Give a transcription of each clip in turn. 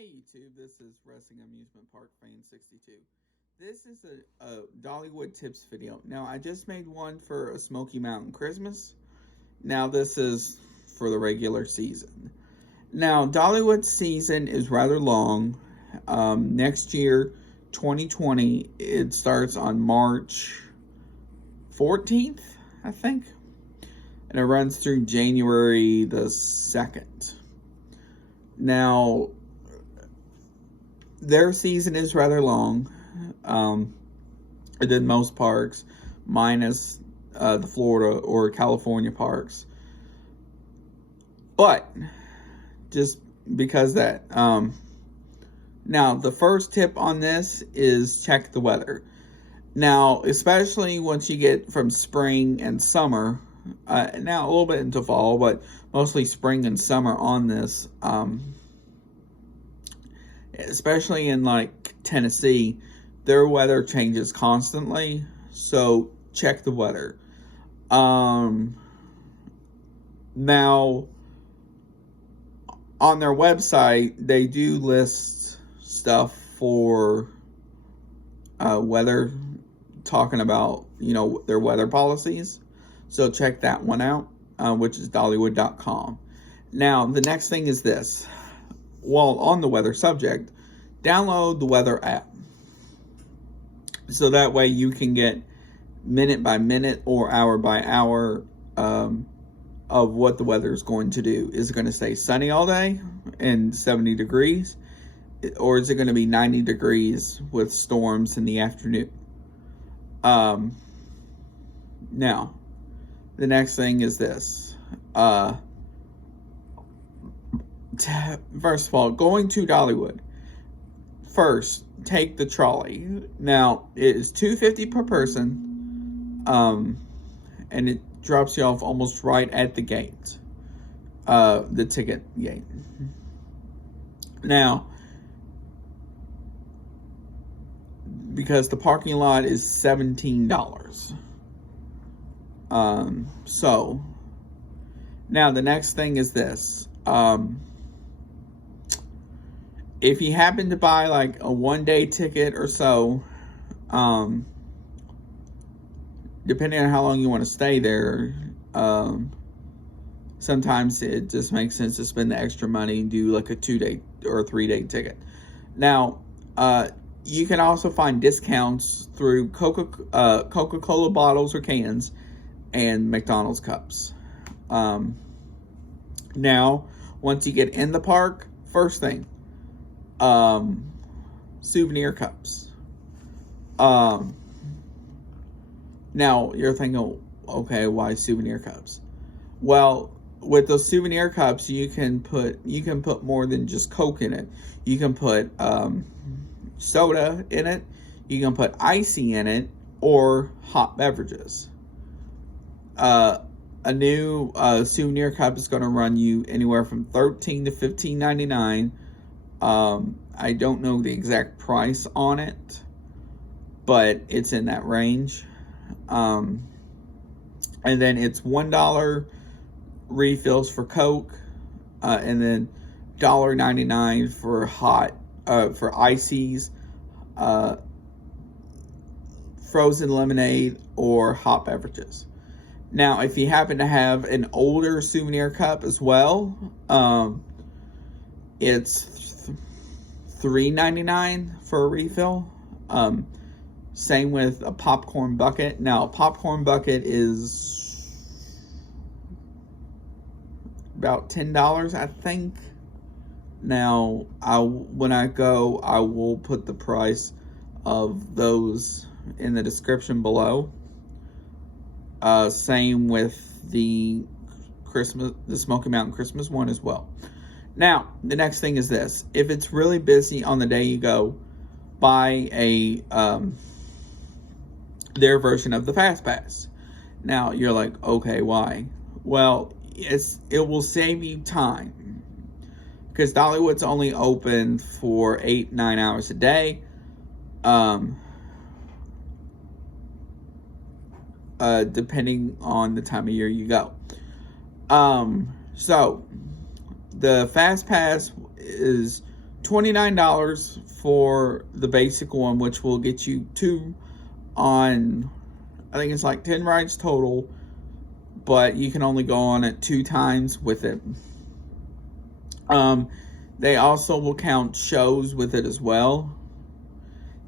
Hey YouTube, this is Wrestling Amusement Park Fan 62. This is a Dollywood tips video. Now I just made one for a Smoky Mountain Christmas. Now this is for the regular season. Now Dollywood season is rather long. Next year, 2020, it starts on March 14th, I think. And it runs through January the 2nd. Now, their season is rather long than most parks, minus the Florida or California parks. But just because that. Now, the first tip on this is check the weather. Now, especially once you get from spring and summer, now a little bit into fall, but mostly spring and summer on this. Especially in like Tennessee, their weather changes constantly, so check the weather. Now on their website, they do list stuff for weather, talking about, their weather policies. So check that one out, which is Dollywood.com. Now, the next thing is this. While on the weather subject, download the weather app. So that way you can get minute by minute or hour by hour of what the weather is going to do. Is it going to stay sunny all day and 70 degrees? Or is it going to be 90 degrees with storms in the afternoon? Now, the next thing is this. First of all, going to Dollywood. First, take the trolley. Now, it is $2.50 per person, and it drops you off almost right at the gate, the ticket gate. Now, because the parking lot is $17. So, now the next thing is this. If you happen to buy like a one-day ticket or so, depending on how long you want to stay there, sometimes it just makes sense to spend the extra money and do like a 2-day or a 3-day ticket. Now, you can also find discounts through Coca-Cola bottles or cans and McDonald's cups. Now, once you get in the park, first thing, Souvenir Cups. Now you're thinking, okay, why Souvenir Cups? Well, with those Souvenir Cups, you can put more than just Coke in it. You can put soda in it. You can put icy in it, or hot beverages. A new Souvenir Cup is going to run you anywhere from $13 to $15.99. I don't know the exact price on it, but it's in that range. And then it's $1 refills for Coke, and then $1.99 for for ices, frozen lemonade, or hot beverages. Now, if you happen to have an older Souvenir Cup as well, it's $3.99 for a refill. Same with a popcorn bucket. Now, a popcorn bucket is about $10, I think. Now, when I go, I will put the price of those in the description below. Same with the Smoky Mountain Christmas one as well. Now, the next thing is this. If it's really busy on the day you go, buy their version of the Fast Pass. Now, you're like, okay, why? Well, it will save you time. Because Dollywood's only open for 8-9 hours a day. Depending on the time of year you go. So, the Fast Pass is $29 for the basic one, which will get you 2 on, I think it's like 10 rides total, but you can only go on it 2 times with it. They also will count shows with it as well.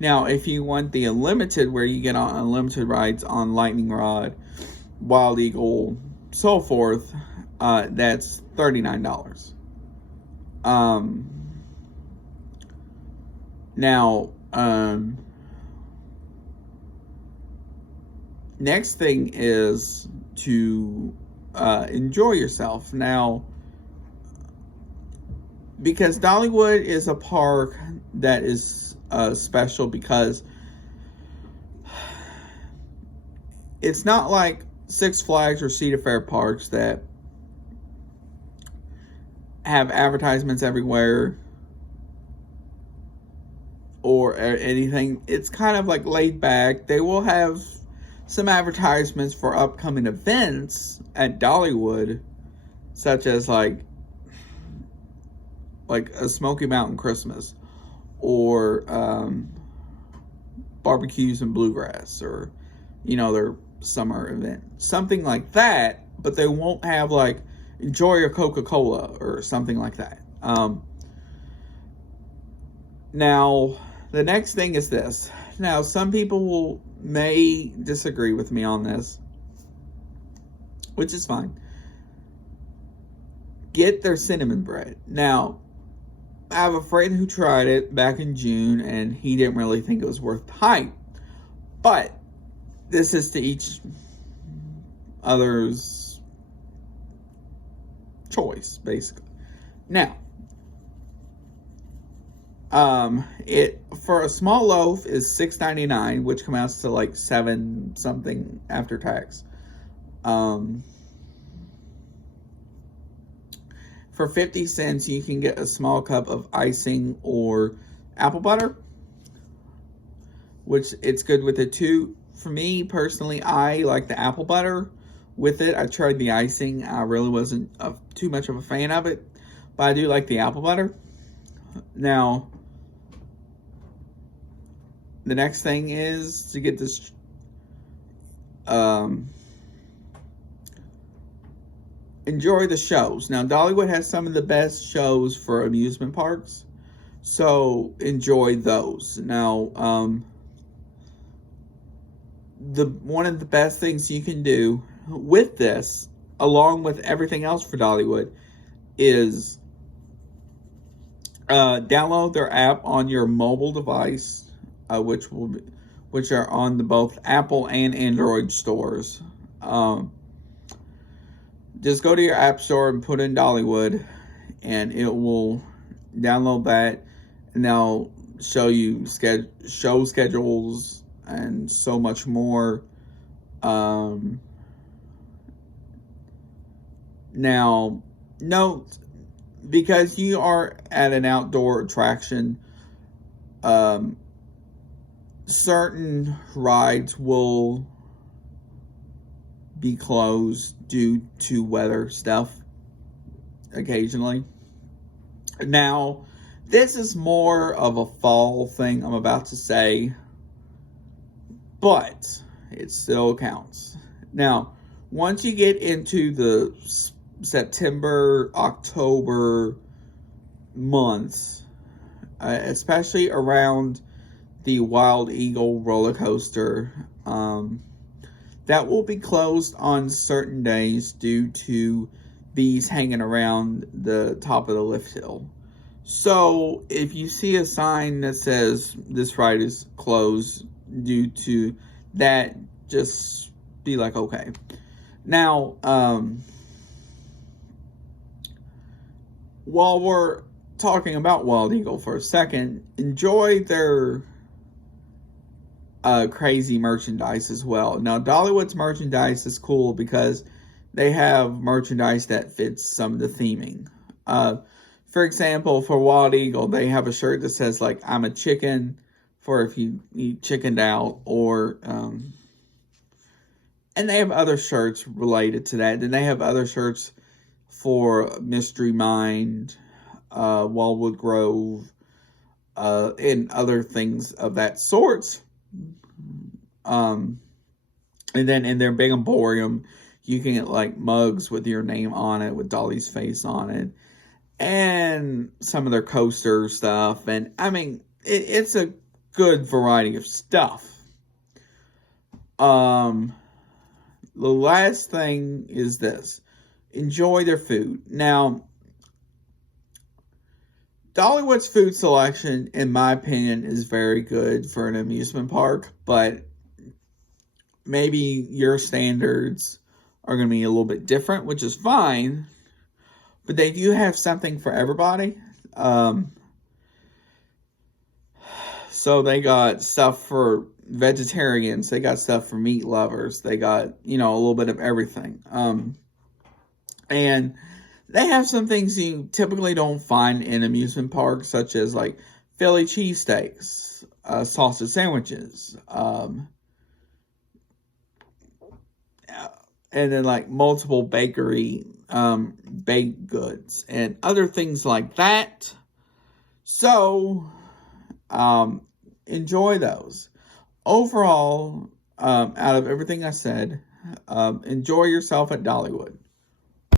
Now, if you want the unlimited, where you get on unlimited rides on Lightning Rod, Wild Eagle, so forth, that's $39. Now, next thing is to enjoy yourself. Now, because Dollywood is a park that is special, because it's not like Six Flags or Cedar Fair parks that have advertisements everywhere or anything. It's kind of like laid back. They will have some advertisements for upcoming events at Dollywood, such as like a Smoky Mountain Christmas, or barbecues and bluegrass, or their summer event, something like that. But they won't have like enjoy your Coca-Cola or something like that. Now, the next thing is this. Now, some people may disagree with me on this, which is fine. Get their cinnamon bread. Now, I have a friend who tried it back in June, and he didn't really think it was worth the hype. But this is to each other's choice, basically. Now, it for a small loaf is $6.99, which comes out to like $7 something after tax. For 50 cents, you can get a small cup of icing or apple butter, which it's good with it too. For me personally, I like the apple butter with it. I tried the icing. I really wasn't too much of a fan of it, but I do like the apple butter. Now, the next thing is to get this enjoy the shows. Now, Dollywood has some of the best shows for amusement parks, so enjoy those. Now, one of the best things you can do with this, along with everything else for Dollywood, is download their app on your mobile device, which are on both Apple and Android stores. Just go to your app store and put in Dollywood, and it will download that, and they'll show you show schedules and so much more. Now, note, because you are at an outdoor attraction, certain rides will be closed due to weather stuff occasionally. Now, this is more of a fall thing I'm about to say, but it still counts. Now, once you get into the September, October months, especially around the Wild Eagle roller coaster, that will be closed on certain days due to bees hanging around the top of the lift hill. So if you see a sign that says this ride is closed due to that, just be like, okay. Now, while we're talking about Wild Eagle for a second, enjoy their crazy merchandise as well. Now, Dollywood's merchandise is cool because they have merchandise that fits some of the theming. For example, for Wild Eagle, they have a shirt that says, like, I'm a chicken, for if you chickened out, or, and they have other shirts related to that. Then they have other shirts for Mystery Mind, Wildwood Grove, and other things of that sort. And then in their big emporium, you can get like mugs with your name on it, with Dolly's face on it, and some of their coaster stuff. And I mean, it's a good variety of stuff. The last thing is this: enjoy their food. Now, Dollywood's food selection, in my opinion, is very good for an amusement park, but maybe your standards are going to be a little bit different, which is fine, but they do have something for everybody. So they got stuff for vegetarians, they got stuff for meat lovers, they got, a little bit of everything. And they have some things you typically don't find in amusement parks, such as like Philly cheesesteaks, sausage sandwiches, and then like multiple bakery baked goods and other things like that. So enjoy those. Overall, out of everything I said, enjoy yourself at Dollywood.